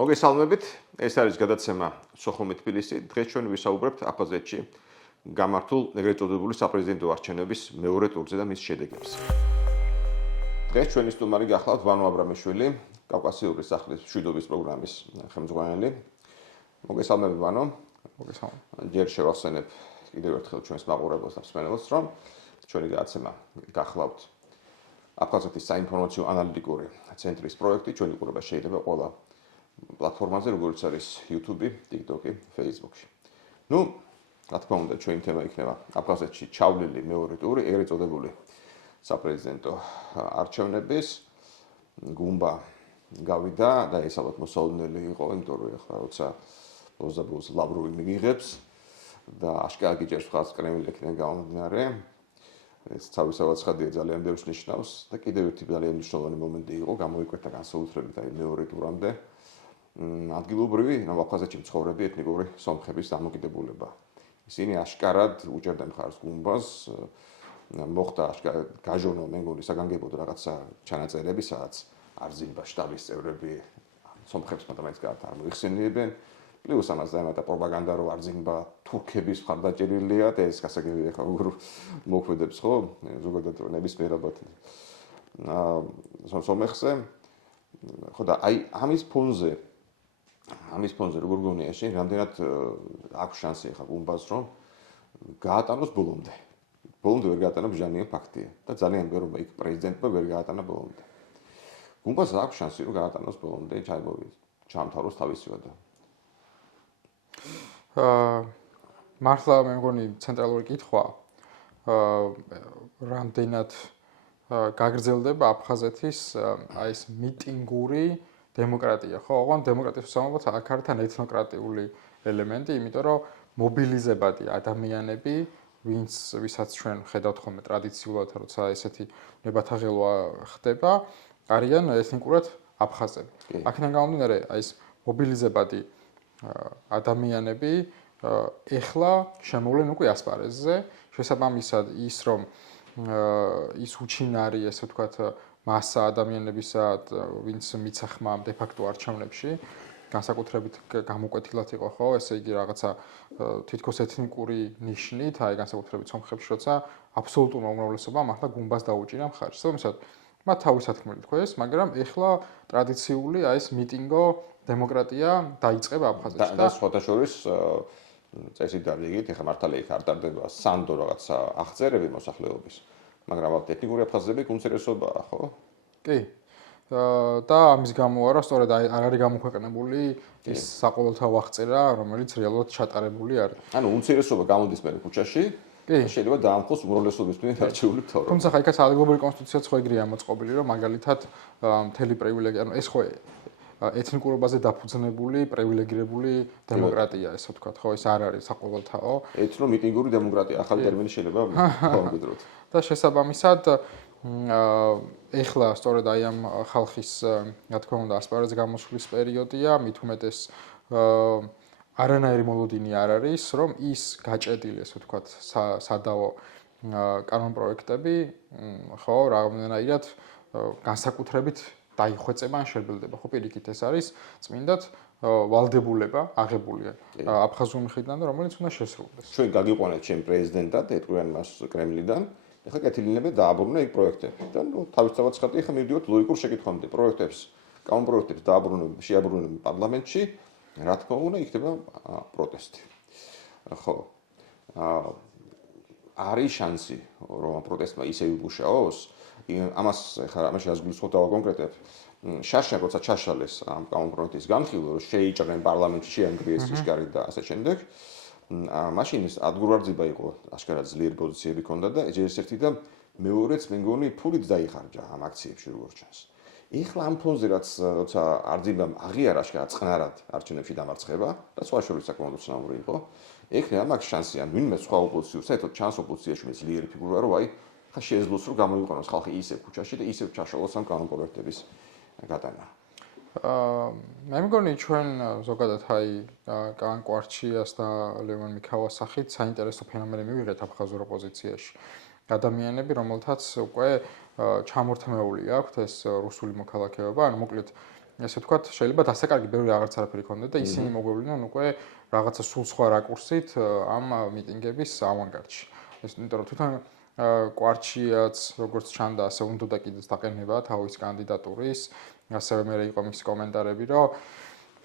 მოგესალმებით. ეს არის გადაცემა სოხუმი თბილისი. დღეს ჩვენ ვისაუბრებთ აფხაზეთში გამართულ ეგრეთ წოდებული საპრეზიდენტო არჩევნების მეორე ტურზე და მის შედეგებზე. დღეს ჩვენი სტუმარი გახლავთ ვანო აბრამიშვილი, კავკასიური სახლის მშვიდობის პროგრამის ხელმძღვანელი. მოგესალმებით ვანო. მოგესალმებით. ჯერ შევახსენებ კიდევ ერთხელ ჩვენს მაყურებელს და მსმენელს, რომ ჩვენი გადაცემა გახლავთ აფხაზეთის საინფორმაციო ანალიტიკური ცენტრის პროექტი. ჩვენი ყურება შეიძლება ყველა პლატფორმაზე, როგორც არის YouTube, TikTok, Facebook-ში. რა თქმა უნდა, ჩვენი თემა იქნება აფხაზეთში ჩავლილი მეორე ტური, ეგრეთ წოდებული საპრეზიდენტო არჩევნების. გუმბა გავიდა და ეს ალბათ მოსალოდნელი იყო, იმიტომ რომ ახლა როცა ბოლოს ლავროვი მიგიღებს და აშკარად გიჭერს ხალხს კრემლიდან გამომდინარე. ეს თავისთავად ცხადია ძალიან ბევრს ნიშნავს და კიდევ ერთი ძალიან მნიშვნელოვანი მომენტი იყო, გამოიკვეთა განსაკუთრებით აი მეორე ტურამდე. ადგილობრივი აფხაზეთში მცხოვრები ეთნიკური სომხების დამოკიდებულება. ისინი აშკარად უჭერდნენ მხარს გუმბას, მოხდა აშკარად გაჟონო მე მგონი საგანგებოდ რაღაცა ჩანაწერები, სადაც არზიმბა შტაბის წევრები სომხებს მაგრამ კარგად არ მოიხსენიებენ. პლუს ამას დაემატა პროპაგანდა, რომ არზიმბა თურქების მხარდაჭერილია და ეს გასაგებია ხო მოქმედებს ხო ზოგადად ნებისმიერ ალბათ სომხებზე. ხო და აი ამის ფონზე როგორ გონია შენ რამდენად აქვს შანსი ახლა გუმბას რომ გაატანოს ბოლომდე. ბოლომდე ვერ გაატანა ბჟანია ფაქტია და ძალიან ბევრი იქ პრეზიდენტმა ვერ გაატანა ბოლომდე. გუმბას აქვს შანსი რომ გაატანოს ბოლომდე ჩამთავროს თავისივად. მართლა მე მგონი ცენტრალური კითხვა რამდენად გაგრძელდება აფხაზეთის აი ეს მიტინგური დემოკრატია, ხო? ოღონდ დემოკრატიის უცნობად აქ არის თან ეთნოკრატიული ელემენტი, იმიტომ რომ მობილიზებადი ადამიანები, ვისაც ჩვენ ხედავთ ხოლმე ტრადიციულად, როცა ესეთი ნებათაღელვა ხდება, არიან ეთნიკურად აფხაზები. აქედან გამომდინარე, აი ეს მობილიზებადი ადამიანები ეხლა შემოვლენ უკვე ასპარეზზე, შესაბამისად ის რომ ის უჩინარი, ესე ვთქვათ, მასა ადამიანებისა, ვინც მიცახმა de facto არჩევნებში, განსაკუთრებით გამოკვეთილად იყო, ხო, ესე იგი რაღაცა თითქოს ეთნიკური ნიშნით, აი განსაკუთრებით სომხებში, როცა აბსოლუტურმა უმრავლესობამ ახლა გუმბას დაუჭირა მხარს. შესაბამისად, მათ თავისად თქმით თქვეს, მაგრამ ეხლა ტრადიციული აი ეს მიტინგო დემოკრატია დაიწყება აფხაზეთში და სხვადასხვის წესით დავიგეთ, ეხლა მართალია იქ არ ტარდება სანდო რაღაცა აღწერები მოსახლეობის, მაგრამ ალბათ ეთნიკური აფხაზები უმცირესობაა, ხო? კი. და ამის გამო არა, სწორედ არ არის გამოქვეყნებული ის საყოველთაო აღწერა, რომელიც რეალურად ჩატარებული არის. ანუ უმცირესობა გამოდის მე ქუჩაში, შეიძლება დაამხოს უმრავლესობის მიერ არჩეული მთავრობა. თუმცა ხა იქაც ადგილობრივი კონსტიტუციაც ხო ეგრეა მოწყობილი, რომ მაგალითად მთელი პრივილეგია, ანუ ეს ხო ეთნიკურობაზე დაფუძნებული პრივილეგირებული დემოკრატია, ესე ვთქვათ, ხო, ეს არ არის საყოველთაო. ეთნომიტინგური დემოკრატია, ახალი ტერმინი შეიძლება გავამკვიდროთ. და შესაბამისად ეხლა სწორედ აი ამ ხალხის, რა თქმა უნდა, ასპარეზზე გამოსვლის პერიოდია, მით უმეტეს არანაირი მოლოდინი არ არის, რომ ის გაჭედილი, ესე ვთქვათ, სადავო კანონპროექტები, ხო, რაღაცნაირად განსაკუთრებით დაიხვეწება ან შერბილდება, ხო, პირიქით ეს არის წმინდად ვალდებულება აღებულია აფხაზურ მხრიდან, რომელიც უნდა შესრულდეს. ჩვენ გაგიყვანეთ ჩემ პრეზიდენტად, ეტყვიან მას კრემლიდან. ეხლა კეთილინებად დააბრუნა იქ პროექტები და თავისთავად ცხადია, ეხლა მივდივართ ლოგიკურ შეკითხვამდე. კანონპროექტებს შეაბრუნებენ პარლამენტში, რა თქმა უნდა, იქნება პროტესტი. ხო. არის შანსი, რომ ამ პროტესტმა ისე იგუშაოს, ამას ეხლა ამაში გულისხმობ დავაკონკრეტებ. შაშა როცა ჩაშალეს ამ კანონპროექტის განხილვა, რომ შეიჭრნენ პარლამენტში, შეანგრიეს სიშკარი და ასე შემდეგ. მაშინ ეს ადგილვარძება იყო, აშკარად ძლიერი პოზიციები ჰქონდა და ერთ-ერთი და მეორეც მე მგონი ფულით დაიხარჯა ამ აქციებში როგორც ჩანს. ეხლა ამ ფონზე როცა არზიმბამ აღიარა აშკარად წყნარად არჩევნებში დამარცხება და სხვა შორის საკმაოდ უცნაური იყო, ეხლა მაქვს შანსი ან ვინმე სხვა ოპოზიციას, საერთოდ ჩანს ოპოზიციაში მე ძლიერი ფიგურა, რომ აი ხა შეეძლოს რომ გამოიყენოს ხალხი ისევ ქუჩაში და ისევ ჩაშალოს ამ კანონპროექტების გატანა. მე მგონი ჩვენ ზოგადად აი კან კვარჩიას და ლევან მიქავას სახით საინტერესო ფენომენი მივიღეთ აფხაზურ ოპოზიციაში. ადამიანები, რომელთაც უკვე ჩამორთმეული აქვთ ეს რუსული მოქალაქეობა, ანუ მოკლედ ესე ვთქვათ, შეიძლება დასაკარგი ბევრი რაღაც არაფერი ქონდეთ და ისინი მოგვევლიდნენ უკვე რაღაცა სულ სხვა რაკურსით ამ მიტინგების ავანგარდში. ეს იმიტომ რომ თვითონ კვარჩიაც როგორც ჩანდა, ასე უნდა კიდეც დაყენება თავის კანდიდატურის, ასევე მე იყო მის კომენტარები, რომ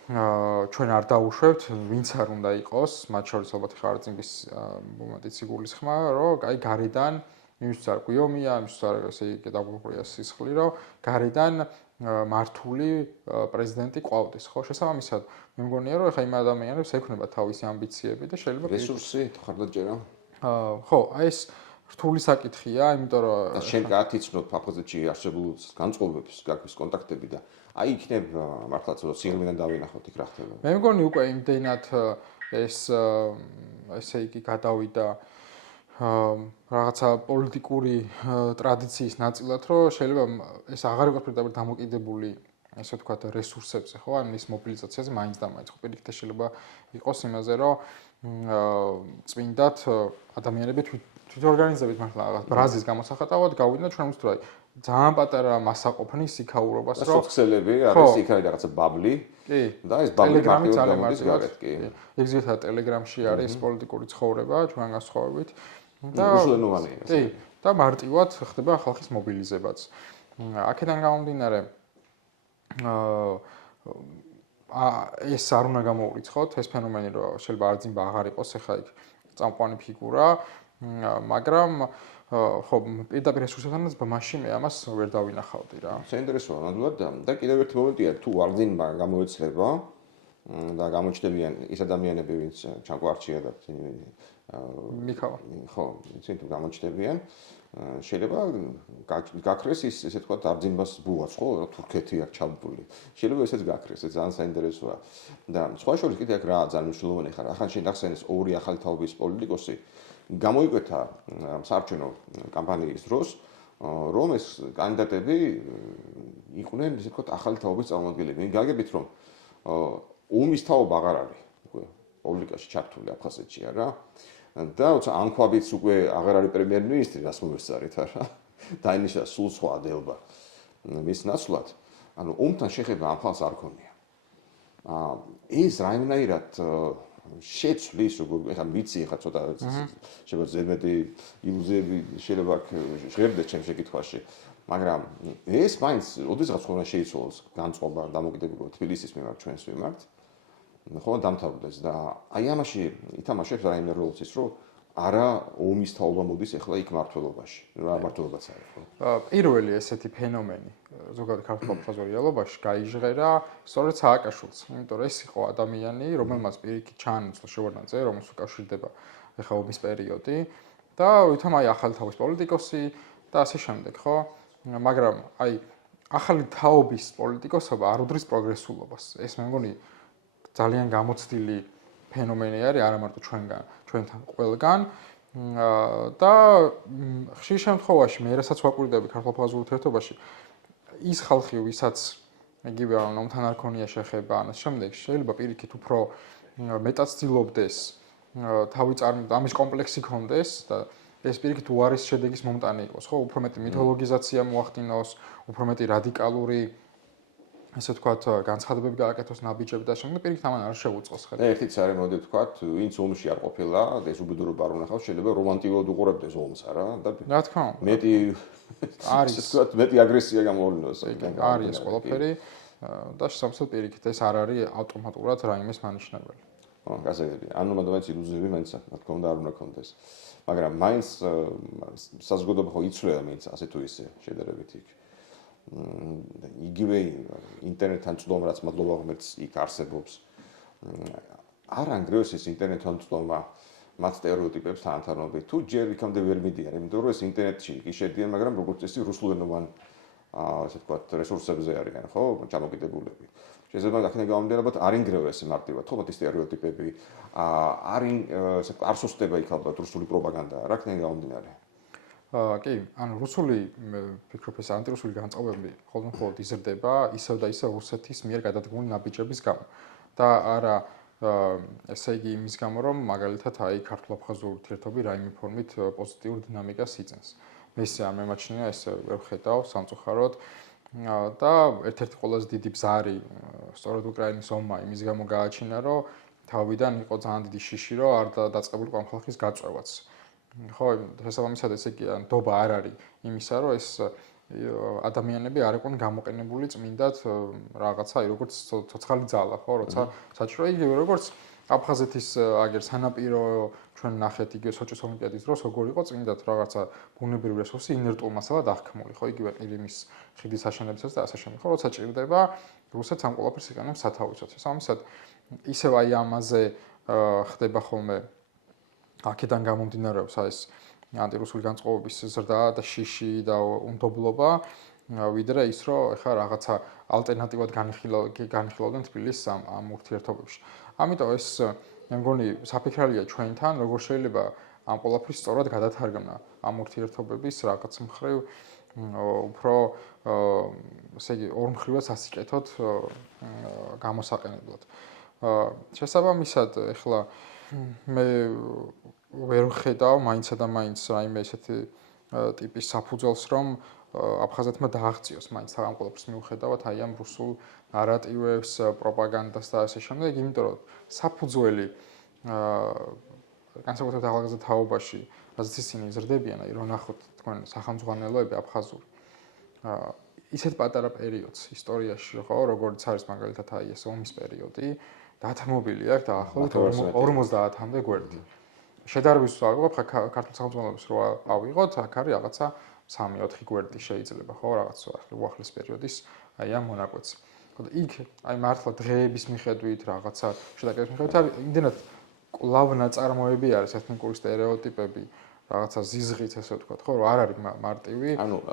ჩვენ არ დაუშვებთ, ვინც არ უნდა იყოს, მათ შორის ალბათ ხარწინგის მომენტიც იგულისხმა, რომ აი გარედან იმისთვის არ გვიომია, იმისთვის არ ესე იგი დაგუყრია სისხლი, რომ გარედან მართული პრეზიდენტი ყავდეს, ხო? შესაბამისად, მე მგონია, რომ ეხა იმ ადამიანებს ექნება თავისი ამბიციები და შეიძლება რესურსი ხარდაჭერა. ხო, აი ეს რთული საკითხია, იმიტომ რომ შენ გაათიცნოთ აფხაზეთში არსებულ განწყობებს, გაქვს კონტაქტები და აი იქნებ მართლაც რომ სიღრმიდან დავინახოთ იქ რა ხდება. მე მგონი უკვე იმდენად ეს ესე იგი გადავიდა რაღაცა პოლიტიკური ტრადიციის ნაწილად, რომ შეიძლება ეს აღარ იყოს პირდაპირ დამოკიდებული, ასე ვთქვათ, რესურსებზე, ხო, ამ ის მობილიზაციაზე მაინც და მაინც. ხო, პირიქით შეიძლება იყოს იმაზე, რომ წმინდად ადამიანები თვითორგანიზებით მართლა რაღაც ბრაზის გამოსახატავად გავიდნენ ჩვენ უსტრო ძალიან პატარა მასა ყოფნის იქაურობას, რომ სოციალები არის იქ არის რაღაცა ბაბლი. კი. და ეს ბაბლი ძალიან მოდის გარეთ, კი. ეგზეთა ტელეგრამში არის პოლიტიკური ცხოვრება ჩვენ განსხვავებით. და უშუალოა. კი, და მარტივად ხდება ხალხის მობილიზებაც. აქედან გამომდინარე ეს არ უნდა გამოურიცხოთ, ეს ფენომენი რომ შეიძლება არძიმბა აღარ იყოს ახლა იქ წამყვანი ფიგურა, მაგრამ ხო, პირდაპირ რესურსებთანაც მაშინ მე ამას ვერ დავინახავდი რა. საინტერესოა ნამდვილად და კიდევ ერთი მომენტია, თუ არძიმბა გამოეცლება და გამოჩნდებიან ის ადამიანები, ვინც ჩანკვარჩია და მიქავა. ხო, ისინი თუ გამოჩნდებიან, შეიძლება გაქრეს ის ესე თქვა არძიმბას ბუღაც, ხო, თურქეთი აქ ჩაბული. შეიძლება ესეც გაქრეს, ეს ძალიან საინტერესოა. და სხვა შორის კიდე აქ რა ძალიან მნიშვნელოვანი ხარ. ახლა შენ ახსენეს ორი ახალი თაობის პოლიტიკოსი გამოიკვეთა საარჩევნო კამპანიის დროს, რომ ეს კანდიდატები იყვნენ ესე ვთქვათ ახალი თაობის წარმომადგენლები. მე გაგებით რომ ომის თაობა აღარ არის უკვე პოლიტიკაში ჩართული აფხაზეთში არა და თუმცა ანქვაბიც უკვე აღარ არის პრემიერ-მინისტრი, რას მომესწარით არა. დაინიშნა სულ სხვა დელბა მის ნაცვლად. ანუ ომთან შეხება ამ ხალხს არ ქონია. ეს რაიმნაირად შეცვლის როგორ ეხა ვიცი ეხა ცოტა შეიძლება ზემეთი ილუზიები შეიძლება ჟღერდეს ჩემს შეკითხვაში მაგრამ ეს მაინც ოდესღაც ხომ შეიცვალოს განწყობა დამოკიდებულება თბილისის მიმართ ჩვენს მიმართ ხო დამთავრდეს და აი ამაში ითამაშებს რაიმე როლს ის რომ არა ომის თაობა მოდის ეხლა იქ მართლობაში რა მართლობაც არის ხო პირველი ესეთი ფენომენი ზოგადად ქართულ აფხაზურ რეალობაში გაიჟღერა სწორედ სააკაშვილს იმიტომ რომ ეს იყო ადამიანი რომელმაც პირიქით ჩაანაცვლა შევარდნაძე რომელს უკავშირდება ეხლა ომის პერიოდი და ვითომ აი ახალი თაობის პოლიტიკოსი და ასე შემდეგ ხო მაგრამ აი ახალი თაობის პოლიტიკოსობა არ უდრის პროგრესულობას ეს მე მგონი ძალიან გამოცდილი ფენომენი არის არა მარტო ჩვენთან ყველგან და ხშირ შემთხვევაში მე რასაც ვაკვირდები ქართულ-აფხაზურ ურთიერთობაში ის ხალხი ვისაც იგივე ომთან არ ქონია შეხება ამას შემდეგ შეიძლება პირიქით უფრო მეტად ცდილობდეს თავი ამის კომპლექსი ქონდეს და ეს პირიქით უარის შედეგის მომტანი იყოს ხო უფრო მეტი მითოლოგიზაცია მოახდინოს უფრო მეტი რადიკალური ესე ვთქვათ, განცხადებები გააკეთოს ნაბიჯები და შემდეგ პირიქით ამან არ შეუწყოს ხელი. ერთიც არის მოდი ვთქვათ, ვინც ომში არ ყოფილა, ეს უბედურება არ უნახავს, შეიძლება რომანტიკულად უყურებდეს ომს, არა? და რა თქმა უნდა. მეტი არის, ესე ვთქვათ, მეტი აგრესია გამოვლინოს. არის ეს ყველაფერი და შესაბამისად პირიქით ეს არ არის ავტომატურად რაიმეს მანიშნებელი. ხო, გასაგებია. ანუ მაგალითად ილუზიები მაინც რა თქმა უნდა არ უნდა კონდეს. მაგრამ მაინც საზოგადოება ხო იცვლება მაინც ასე თუ ისე შედარებით იქ. იგივე ინტერნეტთან წვდომა რაც მადლობა ღმერთს იქ არსებობს არ ანგრევს ეს ინტერნეტთან წვდომა მათ სტერეოტიპებს თანთანობით თუ ჯერ იქამდე ვერ მიდიან იმიტომ რომ ეს ინტერნეტში კი შედიან მაგრამ როგორც წესი რუსულენოვან ასე ვთქვათ რესურსებზე არიან ხო ჩამოკიდებულები შეიძლება აქედან გამომდინარე არ ინგრევს მარტივად ხო ეს სტერეოტიპები არ სუსტდება იქ ალბათ რუსული პროპაგანდა რა აქედან გამომდინარე კი, ანუ რუსული ფიქრობ ეს ანტირუსული განწყობები ხოლმე იზრდება ისევ და ისევ რუსეთის მიერ გადადგმული ნაბიჯების გამო. და არა ესე იგი იმის გამო რომ მაგალითად აი ქართულ-აფხაზურ ურთიერთობები რაიმე ფორმით პოზიტიურ დინამიკას იწენს. მე ისე არ მემაჩნია ესე ვერ ხედავ სამწუხაროდ და ერთ-ერთი ყველაზე დიდი ბზარი სწორედ უკრაინის ომმა იმის გამო გააჩინა, რომ თავიდან იყო ძალიან დიდი შიში, რომ არ დაწყებული ყო ამ ხალხის გაწევაც. ხო, შესაბამისად ესე იგი ნდობა არ არის იმისა, რომ ეს ადამიანები არ იყვნენ გამოყენებული წმინდად რაღაცა, როგორც ცოცხალი ძალა, ხო, როცა საჭიროა იგივე როგორც აფხაზეთის აგერ სანაპირო ჩვენ ნახეთ იგივე სოჭის ოლიმპიადის დროს როგორ იყო წმინდად რაღაცა ბუნებრივი რესურსი ინერტულ მასალად აღქმული, ხო, იგივე ყირიმის ხიდის აშენებისას და ასე შემდეგ. ხო, როცა ჭირდება, რუსეთს ამ ყველაფერს იყენებს სათავისოდ. შესაბამისად, ისევ აი ამაზე ხდება ხოლმე აქედან გამომდინარეობს ეს ანტირუსული განწყობების ზრდა და შიში და უნდობლობა, ვიდრე ის, რომ ეხლა რაღაცა ალტერნატივად განიხილავდნენ თბილისს ამ ურთიერთობებში. ამიტომ ეს მე მგონი საფიქრალია ჩვენთან, როგორ შეიძლება ამ ყველაფრის სწორად გადათარგმნა ამ ურთიერთობების რაღაც მხრივ უფრო ესე იგი ორ მხრივად სასიკეთოდ გამოსაყენებლად. შესაბამისად, ეხლა მე ვერ ხედავ მაინცსა და მაინც რაიმე ესეთი ტიპის საფუძველს, რომ აფხაზეთმა დააღწიოს მაინც ამ ყველაფრის მიუხედავად აი ამ რუსულ ნარატივებს, პროპაგანდას და ასე შემდეგ, იმიტომ რომ საფუძველი განსაკუთრებით ახალგაზრდა თაობაში, რაც ისინი იზრდებიან, აი რომ ნახოთ თქვენ სახელმძღვანელოები აფხაზური. ისეთ პატარა პერიოდს ისტორიაში, ხო, როგორც არის მაგალითად აი ეს ომის პერიოდი, დათმობილი აქვს დაახლოებით 50-მდე გვერდი. შედარების ვსვავებ, ქართულ სახელმძღვანელოებს რო ავიღოთ, აქ არის რაღაცა 3-4 გვერდი შეიძლება, ხო, რაღაც უახლეს პერიოდის აი ამ მონაკვეთს. ხოდა იქ აი მართლა დღეების მიხედვით რაღაცა შედარების მიხედვით არის იმდენად კვლავ ნაწარმოები არის ეთნიკური სტერეოტიპები, რაღაცა ზიზღით ესე ვთქვათ, ხო, რომ არ არის მარტივი,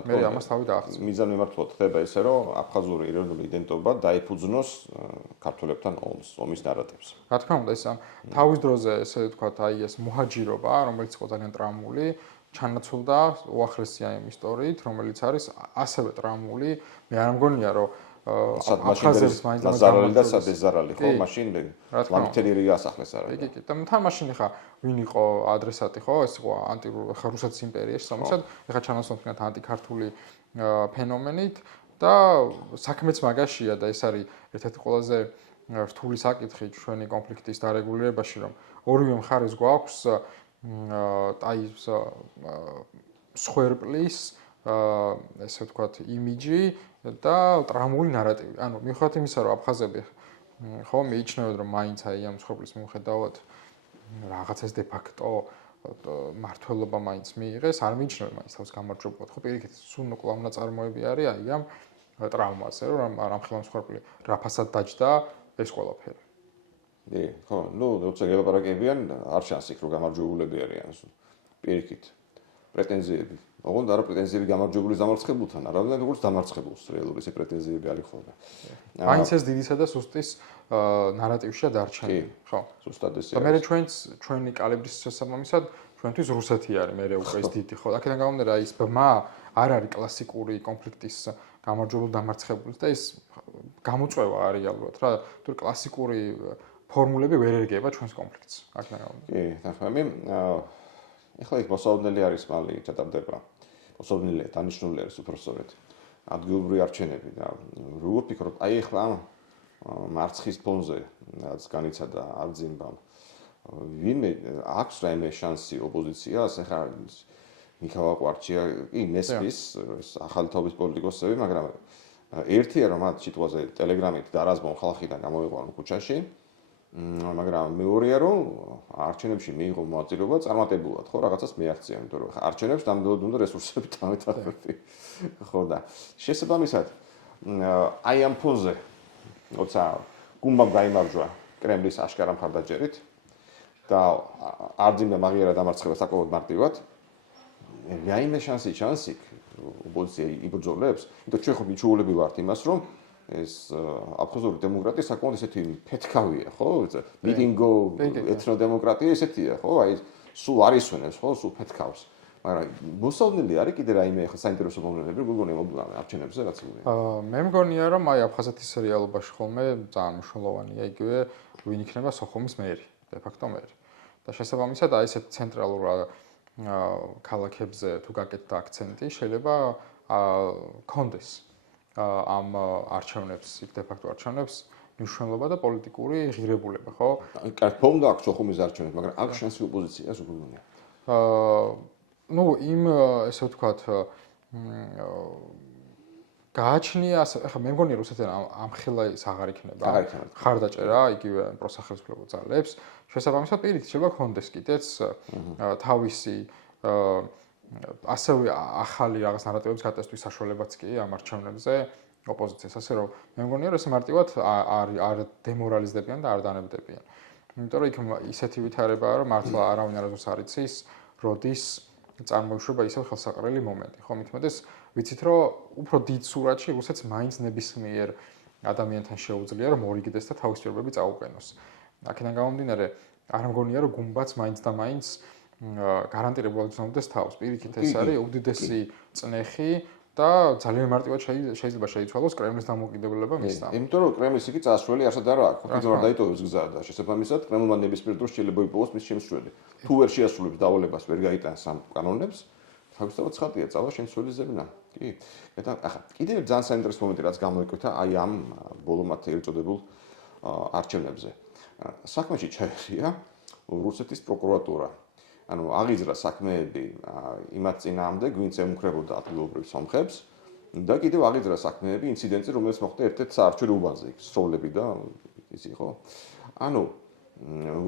მე ამას თავი დაახცე. მიზანმიმართულად ხდება ისე, რომ აფხაზური ეროვნული იდენტობა დაიფუძნოს ქართველებთან ომის ნარატივს. რა თქმა უნდა, ეს თავის დროზე ესე ვთქვათ, აი ეს მუჰაჯირობა, რომელიც იყო ძალიან ტრამული, ჩანაცვლდა უახლესი აი ამ ისტორიით, რომელიც არის ასევე ტრამული. მე არ მგონია, რომ აფხაზების ზარალი და სადეზარალი, ხო, მაშინ ლამთელი რიგა ასახლეს არა. კი, კი, და თან მაშინ ხა ვინ იყო ადრესატი, ხო? ეს იყო ხა რუსეთის იმპერიაში, რომელსაც ხა ჩანაცვლდა ანტიქართული ფენომენით და საქმეც მაგაშია და ეს არის ერთ-ერთი ყველაზე რთული საკითხი ჩვენი კონფლიქტის დარეგულირებაში, რომ ორივე მხარეს გვაქვს აი სხერპლის ესე ვთქვათ იმიჯი და ტრამული ნარატივი. ანუ მიუხედავად იმისა, რომ აფხაზები ხო მიიჩნევენ, რომ მაინც აი ამ სხერპლის მიუხედავად რაღაცას დე ფაქტო მართლობა მაინც მიიღეს, არ მიიჩნევენ მაინც თავს გამარჯვებულად. ხო, პირიქით, სულ კვლავ ნაწარმოები არის აი ამ ტრამვაზე, რომ რამხელა სხერპლი რაფასად დაჯდა ეს ყველაფერი. დი, ხო, ნუ როცა გელაპარაკებიან, არ ჩანს იქ რომ გამარჯვებულები არიან. პირიქით, პრეტენზიები. ოღონდ არა პრეტენზიები გამარჯვებული დამარცხებულთან, არამედ როგორც დამარცხებულს რეალური ეს პრეტენზიები არის ხოლმე. მაინც ეს დიდისა და სუსტის ნარატივშია დარჩენილი, ხო? სუსტად ესე. და მე ჩვენი კალიბრის შესაბამისად, ჩვენთვის რუსეთი არის მე უკვე ეს დიდი, ხო? აქედან გამომდინარე, აი ეს ბმა არ არის კლასიკური კონფლიქტის გამარჯვებული დამარცხებული და ეს გამოწვევა არის რეალურად რა, თუ კლასიკური ფორმულები ვერ ერგება ჩვენს კონფლიქტს. აქედან გამომდინარე. კი, ნახმები. ეხლა იქ მოსაოდნელი არის მალე ჩატარდება. მოსაოდნელია, დანიშნული არის უпроსწორად. ადგილობრივი არჩევნები და როგორ ფიქრობ, აი ეხლა მარცხის ფონზე რაც განიცადა აღძინბამ. ვინმე აქვს რაიმე შანსი ოპოზიციას, ეხლა მიხაილ კვარჩია, კი მესმის ახალი თაობის პოლიტიკოსები, მაგრამ ერთია რომ მათ სიტყვაზე ტელეგრამით დარაზმონ ხალხიდან გამოიყვანონ ქუჩაში. მაგრამ მეორეა რომ არჩევნებში მიიღო მონაწილეობა წარმატებულად, ხო, რაღაცას მიაღწია, იმიტომ რომ არჩევნებს ნამდვილად უნდა რესურსები დამეთანხმები. ხო და შესაბამისად აი ამ ფონზე როცა გუმბამ გაიმარჯვა კრემლის აშკარა მხარდაჭერით და აღძინდა მაგიარა დამარცხება საკმაოდ მარტივად, რაიმე შანსი ჩანს იქ ოპოზიცია იბრძოლებს, იმიტომ ჩვენ ხო მიჩვეულები ვართ იმას, რომ ეს აფხაზური დემოკრატია საკმაოდ ესეთი ფეთქავია, ხო? მიტინგო ეთნოდემოკრატია ესეთია, ხო? აი სულ არ ისვენებს, ხო? სულ ფეთქავს. მაგრამ მოსაოდნელი არის კიდე რაიმე ხა საინტერესო მომენტები, გულგონია მოგდანა არჩევნებზე რაც იგივე. მე მგონია რომ აი აფხაზეთის რეალობაში ხოლმე ძალიან მნიშვნელოვანია იგივე ვინ იქნება სოხუმის მერი, დე ფაქტო მერი. და შესაბამისად აი ესეთ ცენტრალურ ქალაქებზე თუ გაკეთდა აქცენტი, შეიძლება კონდეს ამ არჩევნებს, იქ დე-ფაქტო არჩევნებს მნიშვნელობა და პოლიტიკური ღირებულება, ხო? კარტფომ და აქვს ხომის არჩევნებს, მაგრამ აქ შანსი ოპოზიციას უკვე გონია. ну, იმ ესე ვთქვათ, გააჩნია, ახლა მე მგონია რუსეთთან ამხელა ის აღარ იქნება. ხარდაჭერა იგივე პროსახელმწიფო ძალებს. შესაბამისად, პირიქით შეიძლება ქონდეს კიდეც თავისი ასევე ახალი რაღაც ნარატივების გატესტვის საშუალებაც კი ამ არჩევნებზე ოპოზიციას, ასე რომ მე მგონია რომ ეს მარტივად არ დემორალიზდებიან და არ დანებდებიან. იმიტომ რომ იქ ისეთი ვითარებაა, რომ მართლა არავინ არასდროს არ იცის, როდის წარმოიშვება ისევ ხელსაყრელი მომენტი. ხო, მithumetes ვიცით რომ უფრო დიდ სურათში რუსეთს მაინც ნებისმიერ ადამიანთან შეუძლია რომ მორიგდეს და თავის პირობები წაუყენოს. აქედან გამომდინარე, არ მგონია რომ გუმბაც მაინც და მაინც გარანტირებულად გზნობდეს თავს. პირიქით ეს არის უდიდესი წნეხი და ძალიან მარტივად შეიძლება შეიცვალოს კრემლის დამოუკიდებლობა მისთან. იმიტომ რომ კრემლის იგი წასვლელი არსად არ აქვს. კიდევ არ დაიტოვებს გზა და შესაბამისად კრემლმა ნებისმიერ დროს შეიძლება იპოვოს მის შემსვლელი. თუ ვერ შეასრულებს დავალებას, ვერ გაიტანს ამ კანონებს, თავისთავად ცხადია, წავა შემსვლელი ზებნა. კი. და ახლა კიდევ ძალიან საინტერესო მომენტი რაც გამოიკვეთა აი ამ ბოლომად ერწოდებულ არჩევნებზე. საქმეში ჩაერია რუსეთის პროკურატურა. ანუ აღიძრა საქმეები იმათ წინააღმდეგ, ვინც ემუქრებოდა ადგილობრივ სომხებს და კიდევ აღიძრა საქმეები ინციდენტი, რომელიც მოხდა ერთ-ერთ საარჩევნო უბანზე, სროლები და ისი ხო? ანუ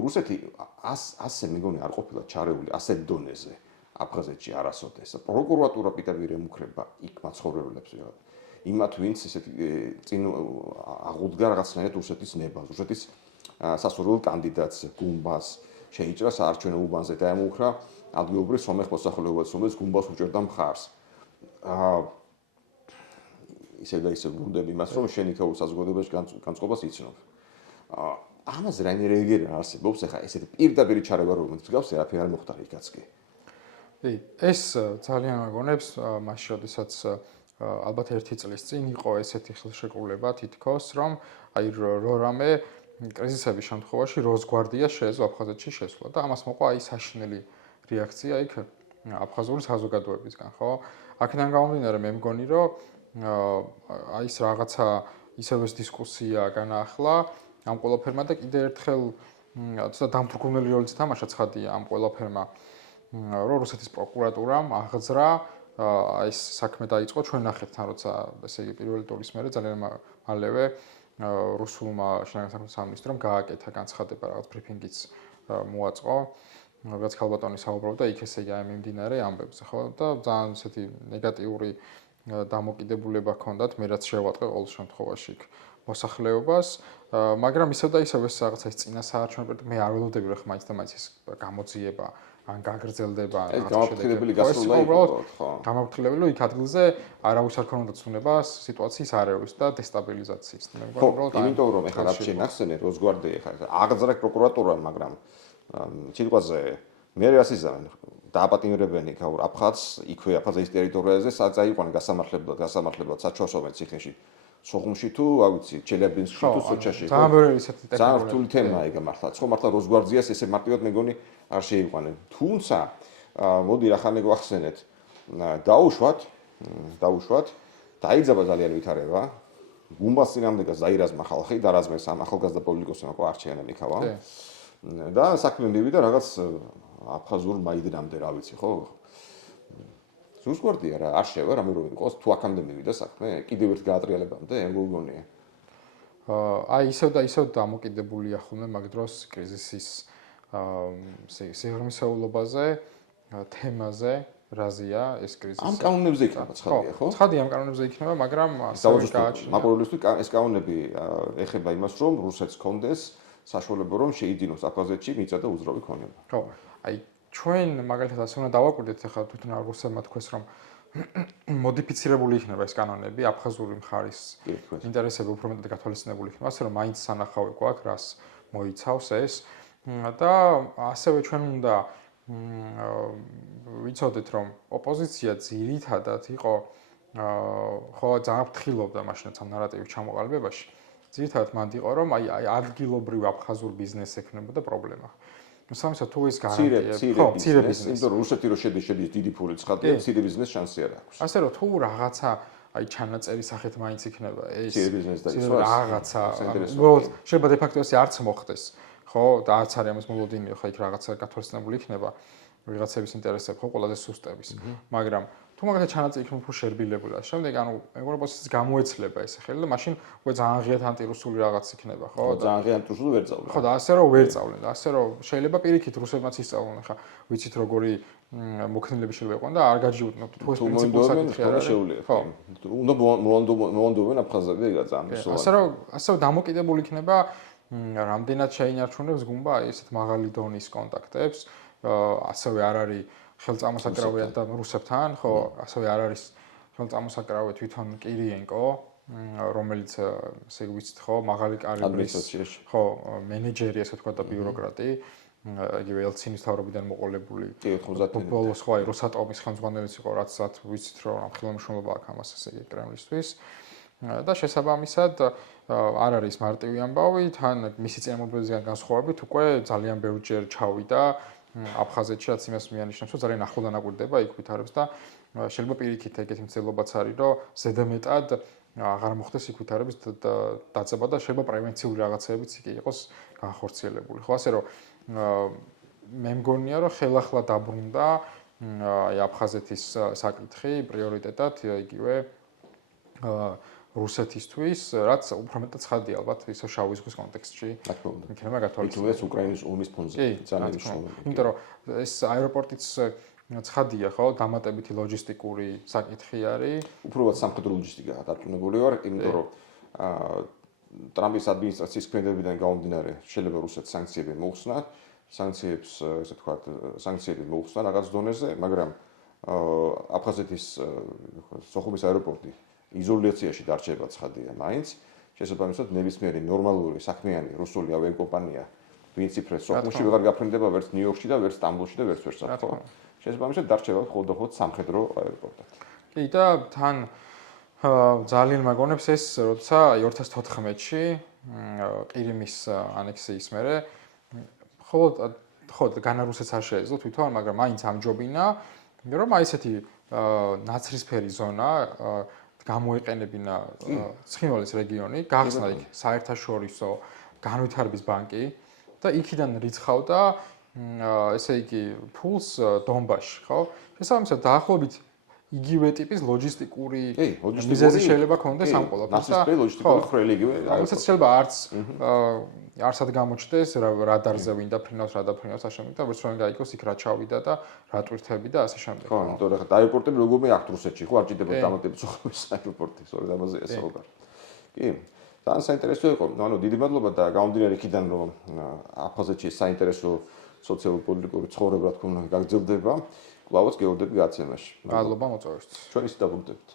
რუსეთი ასე მეგონი არ ყოფილა ჩარეული ასეთ დონეზე აფხაზეთში არასოდეს. პროკურატურა პირდაპირ ემუქრება იქ მაცხოვრებლებს. იმათ ვინც ესეთი წინ აღუდგა რაღაცნაირად რუსეთის ნებას, რუსეთის სასურველ კანდიდატს, გუმბას შეიჭრა საარჩევნო უბანზე და ემუქრა ადგილობრივ სომეხ მოსახლეობას, რომელიც გუმბას უჭერდა მხარს. ისე და ისე ვუნდები იმას, რომ შენ იქაურ საზოგადოებაში განწყობას იცნობ. ამაზე რაიმე რეაგირება არსებობს, ახლა ესეთი პირდაპირ ჩარევა რომელიც გავს, არაფერი არ მოხდა იქაც კი. ეს ძალიან აგონებს მაშინ, როდესაც ალბათ 1 წლის წინ იყო ესეთი ხელშეკრულება თითქოს, რომ აი რამე კრიზისების შემთხვევაში როსგვარდიას შეეძლო აფხაზეთში შესვლა და ამას მოყვა აი საშინელი რეაქცია იქ აფხაზური საზოგადოებისგან, ხო? აქედან გამომდინარე მე მგონი, რომ აი ეს რაღაცა ისევ ეს დისკუსია განაახლა ამ ყველაფერმა და კიდევ ერთხელ ცოტა დამთვრგუნელი როლიც თამაშა ცხადია ამ ყველაფერმა, რომ რუსეთის პროკურატურამ აღძრა ეს საქმე დაიწყო ჩვენ ნახეთ თან როცა ესე იგი პირველი ტურის მერე ძალიან მალევე რუსულმა შინაგან საქმეთა სამინისტრომ გააკეთა განცხადება რაღაც ბრიფინგიც მოაწყო რაღაც ქალბატონი საუბრობდა და იქ ესე იგი აი მიმდინარე ამბებზე ხო და ძალიან ესეთი ნეგატიური დამოკიდებულება ჰქონდათ მე რაც შევატყე ყოველ შემთხვევაში იქ მოსახლეობას მაგრამ ისევ და ისევ ეს რაღაცა ის წინა საარჩევნო მე არ ველოდები რომ მაინც და მაინც ეს გამოძიება ან გაგრძელდება გამაფრთხილებელი გასულა იყო გამაფრთხილებელი რომ იქ ადგილზე არავის არ ქონოდა ცნება სიტუაციის არევის და დესტაბილიზაციის მე მგონი უბრალოდ იმიტომ რომ ეხლა რაც შენახსენე როსგვარდი ეხლა აღძრა პროკურატურა მაგრამ სიტყვაზე მე რასიზამენ დააპატიმრებენ იქ აფხაზს იქვე აფხაზის ტერიტორიაზე საერთოდ გასამართლებლად საჩვენო ციხეში სოხუმში თუ რა ვიცი ჩელიაბინსკში თუ სოჩაში ძალიან რთული თემაა ეგ მართლა ხო მართლა როსგვარდიას ესე მარტივად მეგონი არ შეიყვანენ თუმცა მოდი ახლა გვახსენეთ დაუშვათ დაიძაბა ძალიან ვითარება გუმბას წინამდე ზაირაზმა ხალხი და რაზმეს ამ ახალგაზრდა პუბლიკოსმა არჩევნები იქავა და საქმე მივიდა რაღაც აფხაზურ მაიდანამდე რა ვიცი ხო რუსგვარდია რა არ შევა რამე რომ იყოს თუ აქამდე მივიდა საქმე კიდევ ერთ გაატრიალებამდე მეგონია აი ისევ დამოკიდებულია ხოლმე მაგ დროს კრიზისის სიღრმისეულობაზე თემაზე რაზია ეს კრიზისი ამ კანონებზე იქნება ცხადია ხო ცხადია ამ კანონებზე იქნება მაგრამ ასევე გააჩნია მაყურებლისთვის ეს კანონები ეხება იმას რომ რუსეთს კონდეს საშუალება რომ შეიძინოს აფხაზეთში მიწა და უძრავი ქონება ხო აი ჩვენ მაგალითად ასე უნდა დავაკვირდეთ ახლა თვითონ რუსებმა თქვეს რომ მოდიფიცირებული იქნება ეს კანონები აფხაზური მხარის ინტერესები უფრო მეტად გათვალისწინებული იქნება ასე რომ მაინც სანახავი გვაქვს რას მოიცავს ეს და ასევე ჩვენ უნდა ვიცოდეთ რომ ოპოზიცია ძირითადად იყო ხო ძალიან ფრთხილობდა მაშინაც ამ ნარატივის ჩამოყალიბებაში ძირითადად მანდ იყო რომ აი ადგილობრივ აფხაზურ ბიზნესს ექნებოდა პრობლემა სამისად თუ ის გარანტიები ხო მცირე ბიზნესი იმიტომ რომ რუსეთი რო შედის დიდი ფული ცხადია მცირე ბიზნეს შანსი არ აქვს ასე რომ თუ რაღაცა აი ჩანაწერის სახით მაინც იქნება ეს რაღაცა შეიძლება de facto ეს არც მოხდეს ხო და არც არის ამას მოლოდინი ხო იქ რაღაცა გათვალისწინებული იქნება ვიღაცების ინტერესები ხო ყველაზე სუსტების მაგრამ თუ მაგათა ჩანაწერი იქნება უფრო შერბილებული და შემდეგ ანუ მეგობრებოს გამოეცლება ეს ხელი და მაშინ უკვე ძალიან ღიად ანტირუსული რაღაც იქნება ხო ძალიან ღიად ანტირუსული ვერ წავლენ ხო და ასე რომ ვერ წავლენ და ასე რომ შეიძლება პირიქით რუსებმაც ისწავლონ ხა ვიცით როგორი მოქნილები შეიძლება იყვნენ და არ გაჯიუტნოთ თუ ეს პრინციპი საკითხი არ არის ხო უნდა მოანდობენ აფხაზები ეგა ძალიან ასე რომ დამოკიდებული იქნება რამდენად შეინარჩუნებს გუმბა აი ესეთ მაღალი დონის კონტაქტებს ასევე არ არის ხელწამოსაკრავია და რუსებთან, ხო, ასევე არ არის ხელწამოსაკრავი თვითონ კირიენკო, რომელიც ესე ვიცით, ხო, მაღალი კარიერის, ხო, მენეჯერი, ასე ვთქვათ და ბიუროკრატი, იგივე ელცინის თავრობიდან მოყოლებული. ბოლოს ხო, აი როსატომის ხელმძღვანელიც იყო, რაც ვიცით, რომ ხელმძღვანელობა აქვს ამას ესე იგი კრემლისთვის. და შესაბამისად არ არის მარტივი ამბავი, თან მისი წინამორბედისგან განსხვავებით უკვე ძალიან ბევრჯერ ჩავიდა აფხაზეთში რაც იმას მიანიშნებს, რომ ძალიან ახლოდან აკვირდება იქ ვითარებს და შეიძლება პირიქით ეგეთი მცდელობაც არის, რომ ზედამეტად აღარ მოხდეს იქ ვითარების დაწყება და შეიძლება პრევენციული რაღაცებიც იქ იყოს განხორციელებული. ხო, ასე რომ მე მგონია, რომ ხელახლა დაბრუნდა აი აფხაზეთის საკითხი პრიორიტეტად იგივე რუსეთისთვის, რაც უფრო მეტად ცხადია ალბათ ისო შავი ზღვის კონტექსტში. იქნება გათვალისწინებული. ეს უკრაინის ომის ფონზე ძალიან მნიშვნელოვანია. იმიტომ რომ ეს აეროპორტიც ცხადია, ხო, დამატებითი ლოჯისტიკური საკითხი არის. უბრალოდ სამხედრო ლოჯისტიკაა დარწმუნებული ვარ, იმიტომ რომ ტრამპის ადმინისტრაციის ქმედებიდან გამომდინარე, შეიძლება რუსეთს სანქციები მოუხსნათ, სანქციებს, ესე ვთქვათ, სანქციები მოუხსნა რაღაც დონეზე, მაგრამ აფხაზეთის სოხუმის აეროპორტი იზოლაციაში დარჩება ცხადია მაინც შესაბამისად ნებისმიერი ნორმალური საქმიანი რუსული ავიაკომპანია ვინც იფრეს სოხუმში ვეღარ გაფრინდება ვერც ნიუ-იორკში და ვერც სტამბოლში და ვერც ვერცად ხო შესაბამისად დარჩება ხოლმე სამხედრო აეროპორტად კი და თან ძალიან მაგონებს ეს როცა 2014-ში ყირიმის ანექსიის მერე ხო განარუსეთს არ შეეძლო თვითონ მაგრამ მაინც ამჯობინა რომ აი ესეთი ნაცრისფერი ზონა გამოეყენებინა ცხინვალის რეგიონი, გახსნა იქ საერთაშორისო განვითარების ბანკი და იქიდან რიცხავდა ესე იგი ფულს დონბასში, ხო? შესაბამისად დაახლოებით იგივე ტიპის ლოჯისტიკური მიზეზი შეიძლება ქონდეს ამ ყველაფერს. ნაცრისფერი ლოჯისტიკური ხრელი იგივე. აუცილებლად შეიძლება არცად გამოჩნდეს რადარზე ვინ დაფრინავს, რა დაფრინავს ამჟამად და ვერც რომ გაიგოს იქ რა ჩავიდა და რა ტვირთები და ასე შემდეგ. ხო, იმიტომ რომ ხა აეროპორტები როგორმე აქვთ რუსეთში, ხო, არ ჭირდება დამატებით სოხუმის აეროპორტი, სწორედ ამაზეა საუბარი. კი. ძალიან საინტერესო იყო. ანუ დიდი მადლობა და გამომდინარე იქიდან რომ აფხაზეთში საინტერესო სოციალურ-პოლიტიკური ცხოვრება რა თქმა უნდა გაგრძელდება. კლავაც გეორდები გაცემაში. მადლობა მოწვევისთვის. ჩვენ ისე დაბრუნდებით.